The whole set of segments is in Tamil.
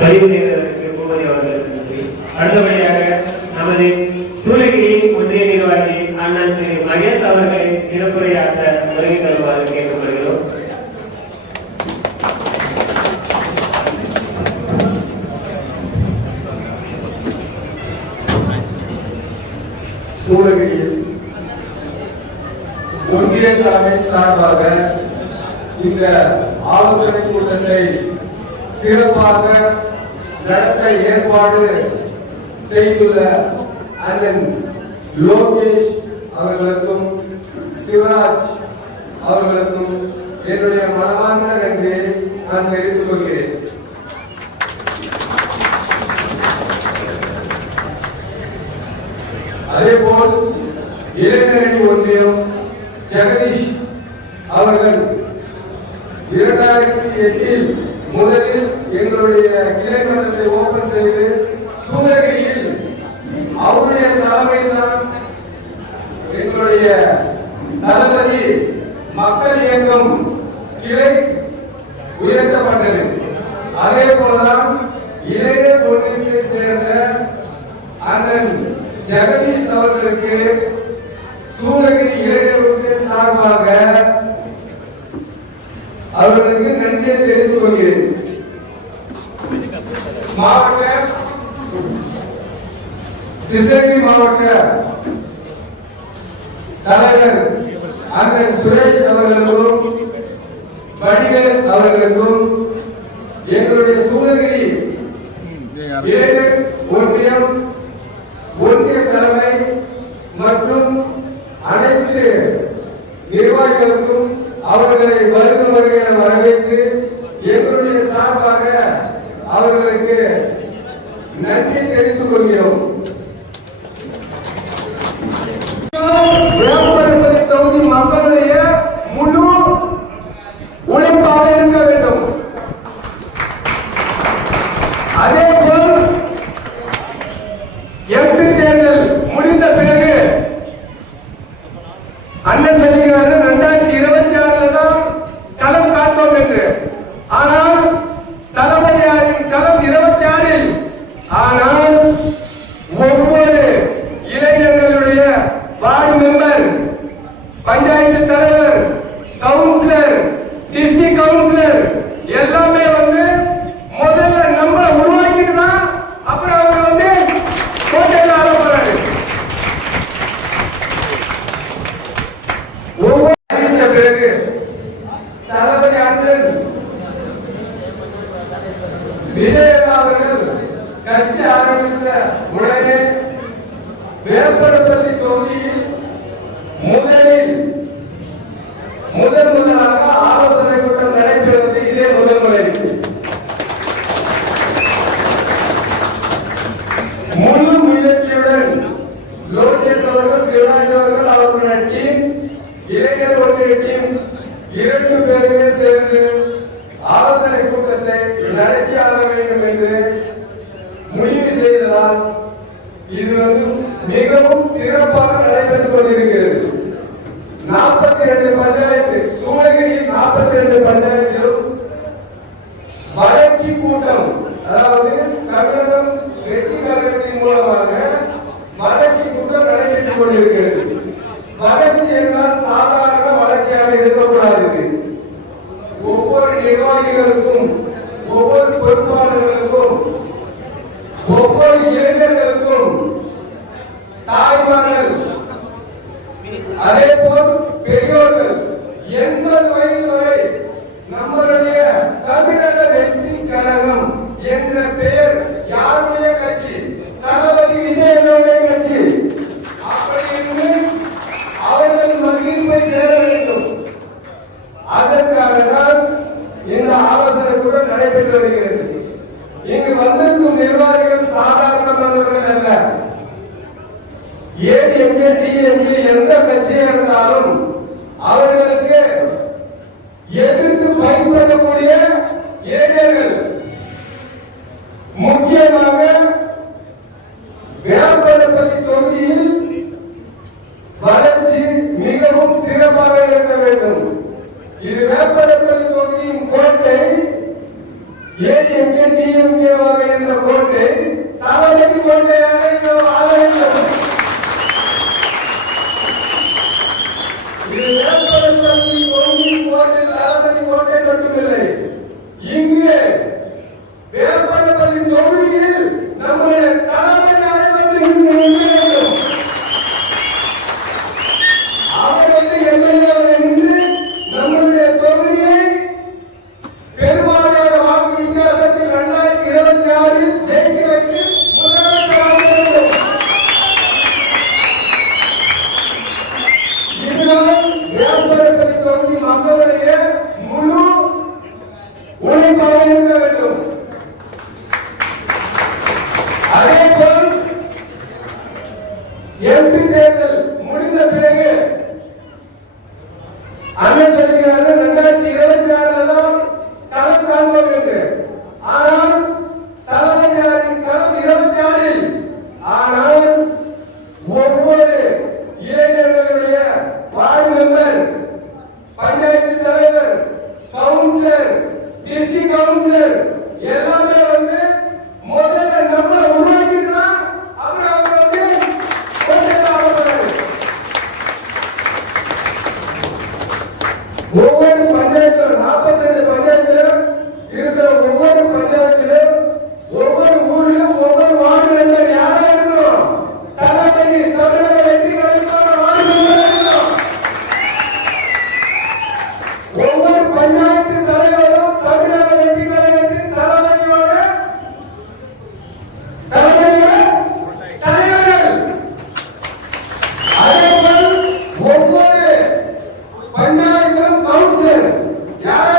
பதிவு செய்ததற்கு பூபதி அவர்களுக்கு நன்றி. அடுத்தபடியாக நமது சூளகிரி ஒன்றிய நிர்வாகி அண்ணன் திரு மகேஷ் அவர்களை சிறப்புரையாற்ற வருகை தருமாறு கேட்டுக்கொள்கிறோம். சூளகிரியில் ஒன்றிய தலைமை சார்பாக இந்த ஆலோசனை கூட்டத்தை சிறப்பாக நடத்த ஏற்பாடு செய்துள்ள அண்ணன் லோகேஷ் அவர்களுக்கும் சிவராஜ் அவர்களுக்கும் என்னுடைய மனமார்ந்த நன்றியை நான் தெரிவித்துக் கொள்கிறேன். அதேபோல் இளைஞரணி ஒன்றியம் ஜெகதீஷ் அவர்கள் இரண்டாயிரத்தி எட்டில் முதலில் எங்களுடைய கிளைமண்டலத்தை ஓபன் செய்து சூளகிரியில் அவருடைய தலைமையில்தான் எங்களுடைய தளபதி மக்கள் இயக்கம் கிளை உயர்த்தப்பட்டது. அதே போலதான் இளைஞர் ஒன்றியத்தை சேர்ந்த அண்ணன் ஜெகதீஷ் அவர்களுக்கு சூளகிரி இளைஞர்களுக்கு சார்பாக அவர்களுக்கு நன்றியை தெரிவித்துக் கொள்கிறேன் மாவட்ட கிருஷ்ணகிரி மாவட்ட தலைவர் அண்ணன் சுரேஷ் அவர்களுக்கும் வடிவேல் அவர்களுக்கும் எங்களுடைய சூளகிரி இளைஞர் ஒன்றியம் ஒன்றிய தலைமை மற்றும் அனைத்து நிர்வாகிகளுக்கும் அவர்களை வருக வருக என வரவேற்று எங்களுடைய சார்பாக அவர்களுக்கு நன்றி தெரிவித்துக் கொள்கிறோம் வேப்பரப்பள்ளி தொகுதி மக்களுடைய முழு உழைப்பாக இருக்க வேண்டும் அதே போல் எம்பி தேர்தல் முடிந்த பிறகு அண்ணன் சொல்லுகிறார் ரெண்டாயிரத்தி இருபத்தி ஆறுல தான் களம் காண்போம் என்று ஆனால் தளபதியாரின் களம் இருபத்தி ஆறில் ஆனால் ஒவ்வொரு இளைஞர்களுடைய வார்டு மெம்பர் பஞ்சாயத்து தலைவர் கவுன்சிலர் டிஸ்ட்ரிக்ட் கவுன்சிலர் எல்லாமே வந்து முதல்ல நம்மளை உருவாக்கிட்டு தான் அப்புறம் அவர் வந்து கோட்டையில் ஆள போறாரு ஒவ்வொரு அறிவித்த பிறகு தளபதி அண்ணன் விஜயன் அவர்கள் கட்சி ஆரம்பித்த உடனே வேப்பரப்பள்ளி தொகுதியில் முதலில் முதன் முதலாக ஆலோசனை கூட்டம் நடைபெறுவது இதே முதல் முறை முழு முயற்சியுடன் லோகேஷ் அவர்கள் சிவராஜ் அவர்கள் அவர்களுடைய டீம் இளைஞர் ஒன்றிய டீம் இரண்டு பேருமே சேர்ந்து ஆலோசனை கூட்டத்தை நடத்தியாக வேண்டும் என்று முடிவு செய்ததால் இது வந்து மிகவும் சிறப்பாக நடைபெற்று கொண்டிருக்கிறது. நாற்பத்தி ஏழு போல் பெரியோர்கள். எண்பது வயது வரை நம்மளுடைய தமிழக வெற்றி கழகம் என்ற பெயர் யாருடைய கட்சி? தளபதி விஜயனுடைய கட்சி. அப்படி என்று அவர்கள் மகிழ்வை சேர வேண்டும். அதற்காக தான் இந்த ஆலோசனை கூட நடைபெற்று வருகிறது. இங்கு வந்திருக்கும் நிர்வாகிகள் சாதாரணமானவர்கள் அல்ல. டிஎம்கே டிஎம்கே எந்த கட்சியா இருந்தாலும் அவர்களுக்கு எதிர்த்து பயன்படக்கூடிய இளைஞர்கள் முக்கியமாக வியாபாரப்பள்ளி தொகுதியில் வளர்ச்சி மிகவும் சிறப்பாக இருக்க வேண்டும். இது வியாபாரப்பள்ளி தொகுதியின் கோட்டை ஏடிஎம்கே டிஎம்கேவாக இருந்த கோட்டை தவறைக்கு கோட்டையாக இன்னும் ஆலயங்கள் கவுன்சிலர் டிஸ்ட்ரிக்ட் கவுன்சிலர் எல்லாமே Ya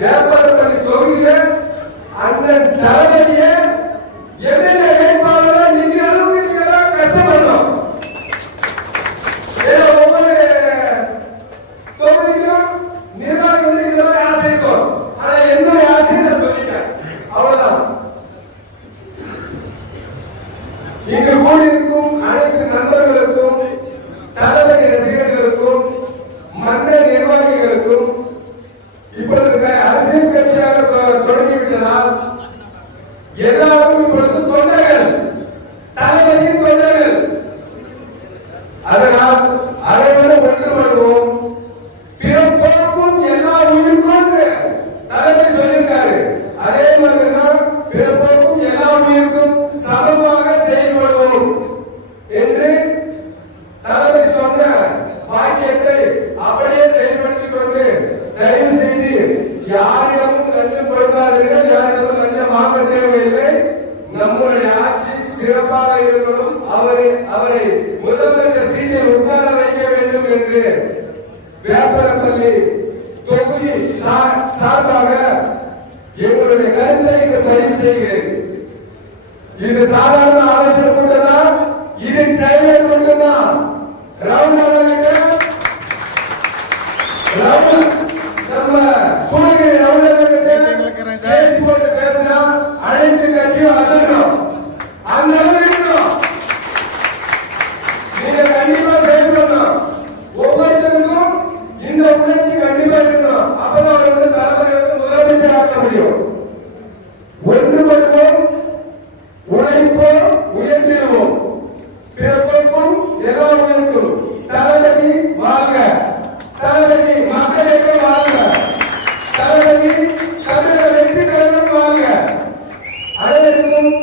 வேப்பரப்பள்ளி தொகுதியில அண்ணன் தளபதிய எம்எல்ஏ நீங்க நீங்க எல்லாம் கஷ்டப்படணும். ஒவ்வொரு தொகுதிக்கும் நிர்வாகம் வந்து இந்த ஆனா என்னுடைய ஆசை நான் சொல்லிட்டேன். அவ்வளவுதான். இங்கு கூடியிருக்கும் அனைத்து நண்பர்கள் குறையவில்லை நம்முடைய ஆட்சி சிறப்பாக இருக்கிறது வேண்டும்